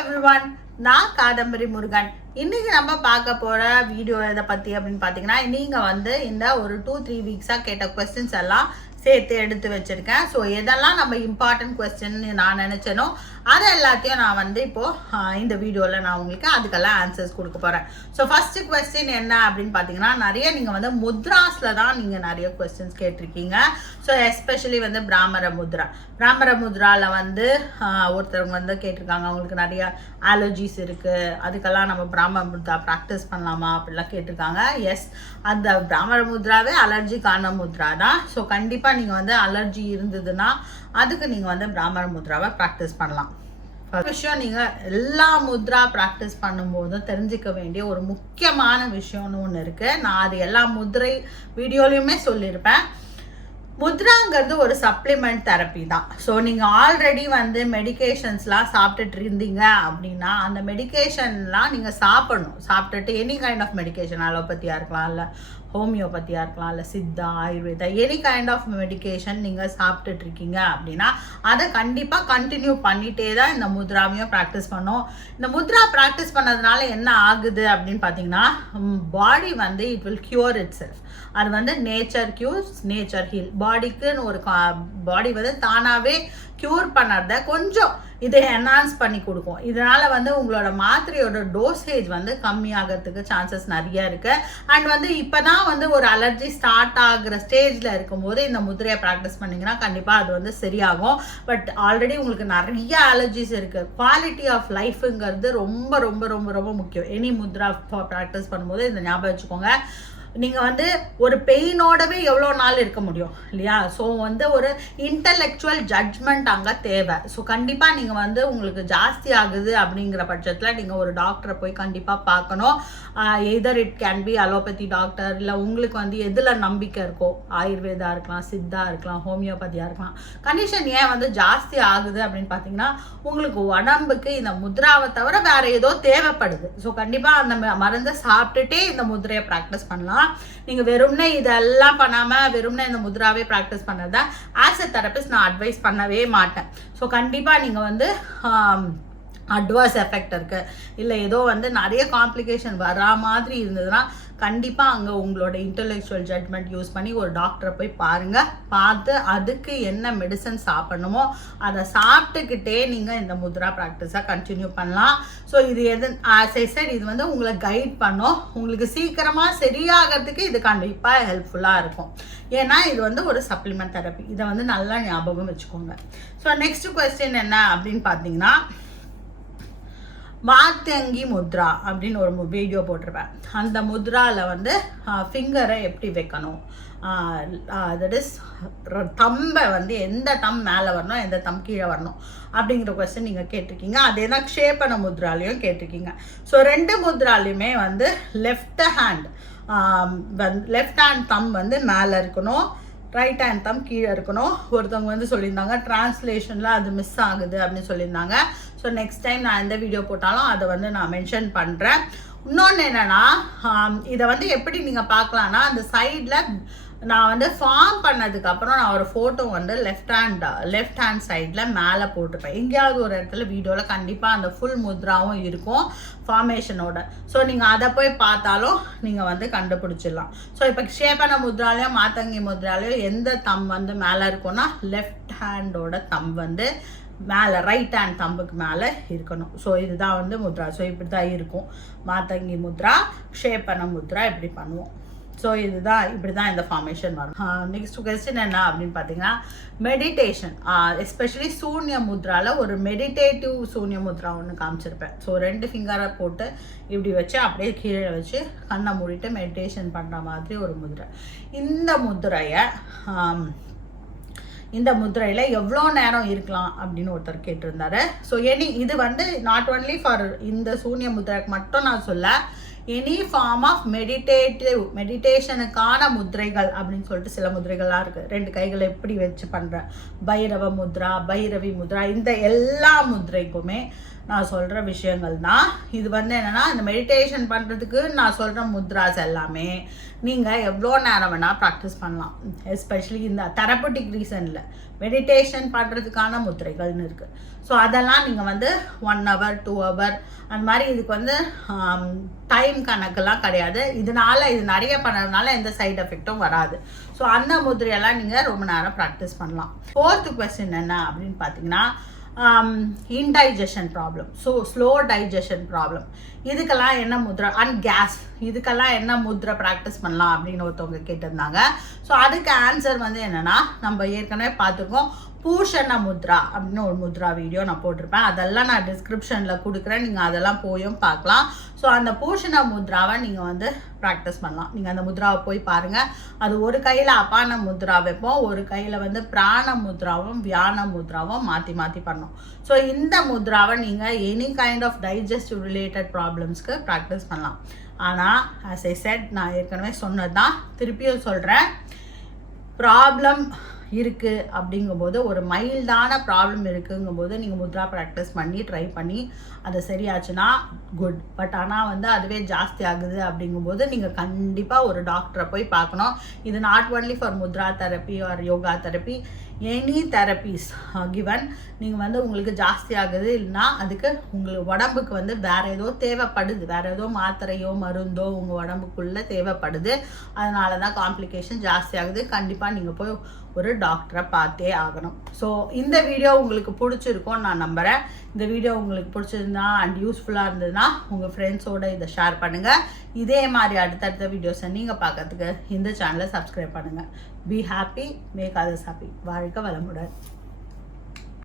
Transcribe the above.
everyone, நான் Kadambari Murugan. இன்னைக்கு நம்ம பார்க்க போற வீடியோ எதை பத்தி அப்படினு பாத்தீங்கன்னா நீங்க வந்து இந்த ஒரு 2-3 வீக்ஸா கேட்ட क्वेश्चंस எல்லாம் சேர்த்து எடுத்து வச்சிருக்கேன். சோ எதெல்லாம் நம்ம இம்பார்ட்டன்ட் क्वेश्चन நான் நினைச்சேனோ அத எல்லாத்தையும் நான் வந்து இப்போ இந்த வீடியோல நான் உங்களுக்கு அதுக்கெல்லாம் ஆன்சர்ஸ் கொடுக்க போறேன். சோ ஃபர்ஸ்ட் क्वेश्चन என்ன அப்படினு பாத்தீங்கன்னா நிறைய நீங்க வந்து முத்ராஸ்ல தான் நீங்க நிறைய क्वेश्चंस கேட்டிருக்கீங்க. சோ எஸ்பெஷலி வந்து பிராமர முத்ரால வந்து ஒருத்தவங்க வந்து கேட்டிருக்காங்க அவங்களுக்கு நிறைய அலர்ஜிஸ் இருக்கு, அதுக்கெல்லாம் நம்ம பிராமர முத்ரா பிராக்டிஸ் பண்ணலாமா அப்படிலாம் கேட்டிருக்காங்க. எஸ், அந்த பிராமர முத்ராவே அலர்ஜிக்கான முத்ரா தான். ஸோ கண்டிப்பாக நீங்கள் வந்து அலர்ஜி இருந்ததுன்னா அதுக்கு நீங்கள் வந்து பிராமர முத்ராவை ப்ராக்டிஸ் பண்ணலாம். விஷயம் நீங்கள் எல்லா முத்ரா ப்ராக்டிஸ் பண்ணும்போது தெரிஞ்சுக்க வேண்டிய ஒரு முக்கியமான விஷயம்னு ஒன்று இருக்குது. நான் அது எல்லா முத்ரை வீடியோலையுமே சொல்லியிருப்பேன். முத்ராங்கிறது ஒரு சப்ளிமெண்ட் தெரப்பி தான். ஸோ நீங்கள் ஆல்ரெடி வந்து மெடிகேஷன்ஸ்லாம் சாப்பிட்டுட்டு இருந்தீங்க அப்படின்னா அந்த மெடிகேஷன்லாம் நீங்கள் சாப்பிட்டுட்டு எனி கைண்ட் ஆஃப் மெடிகேஷன், அலோபதியாக இருக்கலாம், இல்லை ஹோமியோபதியாக இருக்கலாம், இல்லை Siddha, Ayurveda, any kind of medication நீங்கள் சாப்பிட்டுட்டு இருக்கீங்க அப்படின்னா அதை கண்டிப்பாக கண்டினியூ பண்ணிகிட்டே தான் இந்த முத்ராவையும் ப்ராக்டிஸ் பண்ணோம். இந்த முத்ரா ப்ராக்டிஸ் பண்ணதுனால என்ன ஆகுது அப்படின்னு பார்த்தீங்கன்னா பாடி வந்து it will cure it self. அது வந்து நேச்சர் கியூர்ஸ் நேச்சர் ஹீல். பாடிக்குன்னு ஒரு பாடி வந்து தானாகவே க்யூர் பண்ணுறத கொஞ்சம் இதை என்ஹான்ஸ் பண்ணி கொடுக்கும். இதனால் வந்து உங்களோட மாத்திரையோட டோசேஜ் வந்து கம்மியாகிறதுக்கு சான்சஸ் நிறைய இருக்குது. அண்ட் வந்து இப்போ தான் வந்து ஒரு அலர்ஜி ஸ்டார்ட் ஆகுற ஸ்டேஜில் இருக்கும்போது இந்த முதிரையை ப்ராக்டிஸ் பண்ணிங்கன்னா கண்டிப்பாக அது வந்து சரியாகும். பட் ஆல்ரெடி உங்களுக்கு நிறைய அலர்ஜிஸ் இருக்குது. குவாலிட்டி ஆஃப் லைஃபுங்கிறது ரொம்ப ரொம்ப ரொம்ப ரொம்ப முக்கியம். எனி முத்ரா ப்ராக்டிஸ் பண்ணும்போது இந்த ஞாபகம் வச்சுக்கோங்க. நீங்கள் வந்து ஒரு பெயினோடவே எவ்வளோ நாள் இருக்க முடியும் இல்லையா? ஸோ வந்து ஒரு இன்டலெக்சுவல் ஜட்ஜ்மெண்ட் அங்கே தேவை. ஸோ கண்டிப்பாக நீங்கள் வந்து உங்களுக்கு ஜாஸ்தி ஆகுது அப்படிங்கிற பட்சத்தில் நீங்கள் ஒரு டாக்டரை போய் கண்டிப்பாக பார்க்கணும். எதர் it can be allopathy doctor, இல்லை உங்களுக்கு வந்து எதில் நம்பிக்கை இருக்கோ, ஆயுர்வேதா இருக்கலாம், சித்தா இருக்கலாம், ஹோமியோபதியாக இருக்கலாம். கண்டிஷன் ஏன் வந்து ஜாஸ்தி ஆகுது அப்படின்னு பார்த்தீங்கன்னா உங்களுக்கு உடம்புக்கு இந்த முத்ராவை தவிர வேற ஏதோ தேவைப்படுது. ஸோ கண்டிப்பாக அந்த மருந்தை சாப்பிட்டுட்டே இந்த முதிரையை ப்ராக்டிஸ் பண்ணலாம். நீங்க வெறும்னே இதெல்லாம் பண்ணாம வெறும்னே இந்த முத்ராவே பிராக்டிஸ் பண்ணதை ஆஸ் எ தெரபிஸ்ட் நான் அட்வைஸ் பண்ணவே மாட்டேன். ஸோ கண்டிப்பா நீங்க வந்து அட்வர்ஸ் எஃபெக்ட் இருக்கு, இல்லை ஏதோ வந்து நிறைய காம்ப்ளிகேஷன் வரா மாதிரி இருந்ததுன்னா கண்டிப்பாக அங்கே உங்களோட இன்டலெக்சுவல் ஜட்மெண்ட் யூஸ் பண்ணி ஒரு டாக்டரை போய் பாருங்கள். பார்த்து அதுக்கு என்ன மெடிசன் சாப்பிடணுமோ அதை சாப்பிட்டுக்கிட்டே நீங்கள் இந்த முத்ரா ப்ராக்டிஸாக கண்டினியூ பண்ணலாம். ஸோ இது ஆஸ் ஐ செட் இது வந்து உங்களை கைட் பண்ணும். உங்களுக்கு சீக்கிரமாக சரியாகிறதுக்கு இது கண்டிப்பாக ஹெல்ப்ஃபுல்லாக இருக்கும். ஏன்னா இது வந்து ஒரு சப்ளிமெண்ட் தெரப்பி. இதை வந்து நல்லா ஞாபகம் வச்சுக்கோங்க. ஸோ நெக்ஸ்ட் கொஸ்டின் என்ன அப்படின்னு பார்த்தீங்கன்னா மாத்தங்கி முத்ரா அப்படின்னு ஒரு வீடியோ போட்டிருப்பேன். அந்த முத்ராவில் வந்து ஃபிங்கரை எப்படி வைக்கணும், தட் இஸ் தம்பை வந்து எந்த தம் மேலே வரணும் எந்த தம் கீழே வரணும் அப்படிங்கிற கொஸ்டின் நீங்கள் கேட்டிருக்கீங்க. அதே தான் க்ஷேபன முத்ராலையும் கேட்டிருக்கீங்க. ஸோ ரெண்டு முத்ராலையுமே வந்து லெஃப்ட் ஹேண்ட் தம் வந்து மேலே இருக்கணும், ரைட் ஹேண்ட் தம் கீழே இருக்கணும். ஒருத்தவங்க வந்து சொல்லியிருந்தாங்க டிரான்ஸ்லேஷனில் அது மிஸ் ஆகுது அப்படின்னு சொல்லியிருந்தாங்க. ஸோ நெக்ஸ்ட் டைம் நான் எந்த வீடியோ போட்டாலும் அதை வந்து நான் மென்ஷன் பண்ணுறேன். இன்னொன்று என்னென்னா இதை வந்து எப்படி நீங்கள் பார்க்கலான்னா அந்த சைடில் நான் வந்து ஃபார்ம் பண்ணதுக்கப்புறம் நான் ஒரு ஃபோட்டோ வந்து லெஃப்ட் ஹேண்ட் சைடில் மேலே போட்டிருப்பேன். எங்கேயாவது ஒரு இடத்துல வீடியோவில் கண்டிப்பாக அந்த ஃபுல் முத்ராவும் இருக்கும் ஃபார்மேஷனோட. ஸோ நீங்கள் அதை போய் பார்த்தாலும் நீங்கள் வந்து கண்டுபிடிச்சிடலாம். ஸோ இப்போ க்ஷேபன முத்ராலையும் மாத்தங்கி முத்ராலையும் எந்த தம் வந்து மேலே இருக்கும்னா லெஃப்ட் ஹேண்டோட தம் வந்து மேலே ரைட் ஹேண்ட் தம்புக்கு மேலே இருக்கணும். ஸோ இதுதான் வந்து முத்ரா. ஸோ இப்படி தான் இருக்கும் மாத்தங்கி முத்ரா, க்ஷேபன முத்ரா இப்படி பண்ணுவோம். ஸோ இப்படி தான் இந்த ஃபார்மேஷன் வரும். நெக்ஸ்ட் கொஸ்டின் என்ன அப்படின்னு பார்த்தீங்கன்னா மெடிடேஷன், எஸ்பெஷலி சூன்ய முத்ராவில் ஒரு மெடிடேட்டிவ் சூன்ய முத்ரா ஒன்று காமிச்சிருப்பேன். ஸோ 2 ஃபிங்கரை போட்டு இப்படி வச்சு அப்படியே கீழே வச்சு கண்ணை மூடிட்டு மெடிடேஷன் பண்ணுற மாதிரி ஒரு முத்ரை. இந்த முத்ரையில் எவ்வளோ நேரம் இருக்கலாம் அப்படின்னு ஒருத்தர் கேட்டிருந்தாரு. ஸோ இது வந்து நாட் ஒன்லி ஃபார் இந்த சூன்ய முத்ரைக்கு மட்டும் நான் சொல்ல, எனி ஃபார்ம் ஆஃப் மெடிடேஷனுக்கான முத்ரைகள் அப்படின்னு சொல்லிட்டு சில முத்ரைகள்லாம் இருக்குது. 2 கைகளை எப்படி வச்சு பண்ணுற பைரவ முத்ரா, பைரவி முத்ரா, இந்த எல்லா முத்ரைக்குமே நான் சொல்கிற விஷயங்கள் தான். இது வந்து என்னென்னா இந்த மெடிடேஷன் பண்ணுறதுக்கு நான் சொல்கிற முத்ராஸ் எல்லாமே நீங்கள் எவ்வளோ நேரம் வேணால் ப்ராக்டிஸ் பண்ணலாம். எஸ்பெஷலி இந்த தெரப்பட்டிக் ரீசனில் மெடிடேஷன் பண்ணுறதுக்கான முத்திரைகள்னு இருக்குது. ஸோ அதெல்லாம் நீங்கள் வந்து 1 hour 2 hour அந்த மாதிரி இதுக்கு வந்து டைம் கணக்கெல்லாம் கிடையாது. இது நிறைய பண்ணுறதுனால எந்த சைட் எஃபெக்டும் வராது. ஸோ அந்த முதிரையெல்லாம் நீங்கள் ரொம்ப நேரம் ப்ராக்டிஸ் பண்ணலாம். 4th கொஸ்டின் என்ன அப்படின்னு பார்த்தீங்கன்னா indigestion problem, so slow digestion problem, இதுக்கெல்லாம் என்ன முத்ரா, அண்ட் கேஸ், இதுக்கெல்லாம் என்ன முத்ரா ப்ராக்டிஸ் பண்ணலாம் அப்படின்னு ஒருத்தவங்க கேட்டிருந்தாங்க. ஸோ அதுக்கு ஆன்சர் வந்து என்னென்னா நம்ம ஏற்கனவே பார்த்துருக்கோம். பூஷண முத்ரா அப்படின்னு ஒரு முத்ரா வீடியோ நான் போட்டிருப்பேன். அதெல்லாம் நான் டிஸ்கிரிப்ஷனில் கொடுக்குறேன், நீங்கள் அதெல்லாம் போயும் பார்க்கலாம். ஸோ அந்த பூஷண முத்ராவை நீங்கள் வந்து ப்ராக்டிஸ் பண்ணலாம். நீங்கள் அந்த முத்ராவை போய் பாருங்கள். அது ஒரு கையில் அபான முத்ரா வைப்போம், ஒரு கையில் வந்து பிராண முத்ராவும் வியான முத்ராவும் மாற்றி மாற்றி பண்ணோம். ஸோ இந்த முத்ராவை நீங்கள் any kind of digestive related ப்ராப்ளம்ஸ்க்கு ப்ராக்டிஸ் பண்ணலாம். ஆனால் ஆஸ் ஐ செட், நான் ஏற்கனவே சொன்னது தான், திருப்பியும் சொல்கிறேன். ப்ராப்ளம் இருக்குது அப்படிங்கும்போது, ஒரு மைல்டான ப்ராப்ளம் இருக்குங்கும்போது நீங்கள் முத்ரா ப்ராக்டிஸ் பண்ணி ட்ரை பண்ணி அது சரியாச்சுன்னா குட். பட் ஆனால் வந்து அதுவே ஜாஸ்தி ஆகுது அப்படிங்கும்போது நீங்கள் கண்டிப்பாக ஒரு டாக்டரை போய் பார்க்கணும். இது not only for Mudra therapy R yoga therapy, any therapies given. நீங்கள் வந்து உங்களுக்கு ஜாஸ்தி ஆகுது இல்லைன்னா அதுக்கு உங்களுக்கு உடம்புக்கு வந்து வேறு ஏதோ தேவைப்படுது, வேறு ஏதோ மாத்திரையோ மருந்தோ உங்கள் உடம்புக்குள்ளே தேவைப்படுது, அதனால தான் காம்ப்ளிகேஷன் ஜாஸ்தி ஆகுது. கண்டிப்பாக நீங்கள் போய் ஒரு டாக்டரை பார்த்தே ஆகணும். ஸோ இந்த வீடியோ உங்களுக்கு பிடிச்சிருக்கோன்னு நான் நம்புகிறேன். இந்த வீடியோ உங்களுக்கு பிடிச்சிருந்தா அண்ட் யூஸ்ஃபுல்லாக இருந்ததுன்னா உங்கள் ஃப்ரெண்ட்ஸோடு இதை ஷேர் பண்ணுங்கள். இதே மாதிரி அடுத்தடுத்த வீடியோஸை நீங்கள் பார்க்கறதுக்கு இந்த சேனலை சப்ஸ்கிரைப் பண்ணுங்கள். Be happy, make others happy. வாழ்க வளமுடன்.